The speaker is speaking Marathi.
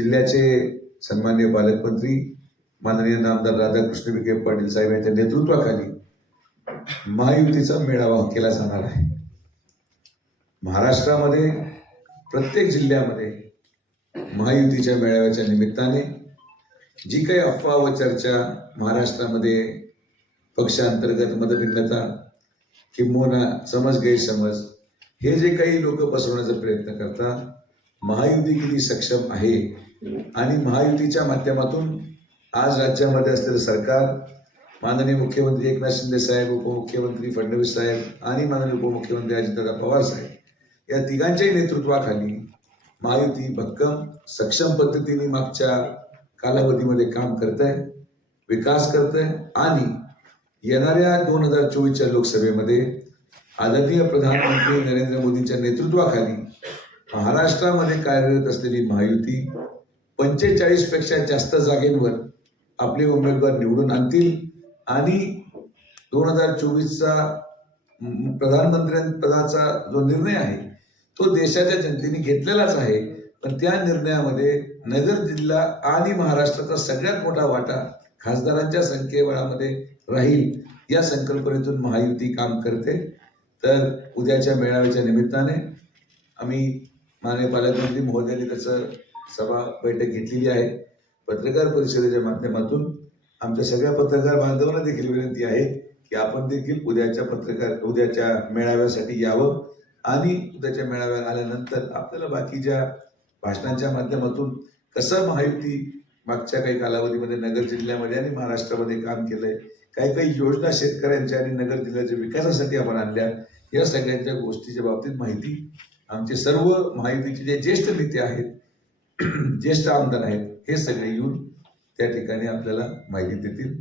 जिल्ह्याचे सन्मान्य पालकमंत्री माननीय नामदार राधाकृष्ण विखे पाटील साहेब यांच्या नेतृत्वाखाली महायुतीचा मेळावा केला जाणार आहे. महाराष्ट्रामध्ये प्रत्येक जिल्ह्यामध्ये महायुतीच्या मेळाव्याच्या निमित्ताने जी काही अफवा व चर्चा महाराष्ट्रामध्ये पक्षांतर्गत मतभिन्नता किंबहुना समज गैरसमज हे जे काही लोक पसरवण्याचा प्रयत्न करतात महायुती किती सक्षम आहे आणि महायुतीच्या माध्यमातून आज राज्यामध्ये असलेलं सरकार माननीय मुख्यमंत्री एकनाथ शिंदे साहेब उपमुख्यमंत्री फडणवीस साहेब आणि माननीय उपमुख्यमंत्री अजितदादा पवार साहेब या तिघांच्याही नेतृत्वाखाली महायुती भक्कम सक्षम पद्धतीने मागच्या कालावधीमध्ये काम करत आहे विकास करत आहे आणि येणाऱ्या दोन हजार चोवीसच्या लोकसभेमध्ये आदरणीय प्रधानमंत्री नरेंद्र मोदींच्या नेतृत्वाखाली महाराष्ट्रामध्ये कार्यरत असलेली महायुती पंचेचाळीसपेक्षा जास्त जागेंवर आपले उमेदवार निवडून आणतील. आणि दोन हजार चोवीसचा प्रधानमंत्र्यांपदाचा जो निर्णय आहे तो देशाच्या जनतेने घेतलेलाच आहे. पण त्या निर्णयामध्ये नगर जिल्हा आणि महाराष्ट्राचा सगळ्यात मोठा वाटा खासदारांच्या संख्येबळामध्ये राहील या संकल्पनेतून महायुती काम करते. तर उद्याच्या मेळाव्याच्या निमित्ताने आम्ही माननीय पालकमंत्री महोदयांनी त्याचं सभा बैठक घेतलेली आहे. पत्रकार परिषदेच्या माध्यमातून आमच्या सगळ्या पत्रकार बांधवांना देखील विनंती आहे की आपण देखील उद्याच्या पत्रकार उद्याच्या मेळाव्यासाठी यावं आणि उद्याच्या मेळाव्यात आल्यानंतर आपल्याला बाकीच्या भाषणांच्या माध्यमातून कसं महायुती मागच्या काही कालावधीमध्ये नगर जिल्ह्यामध्ये आणि महाराष्ट्रामध्ये काम केलंय काही काही योजना शेतकऱ्यांच्या आणि नगर जिल्ह्याच्या विकासासाठी आपण आणल्या या सगळ्यांच्या गोष्टीच्या बाबतीत माहिती आमचे सर्व महायुतीचे जे ज्येष्ठ नेते आहेत ज्येष्ठ आमदार आहेत हे सगळे येऊन त्या ठिकाणी आपल्याला माहिती देतील.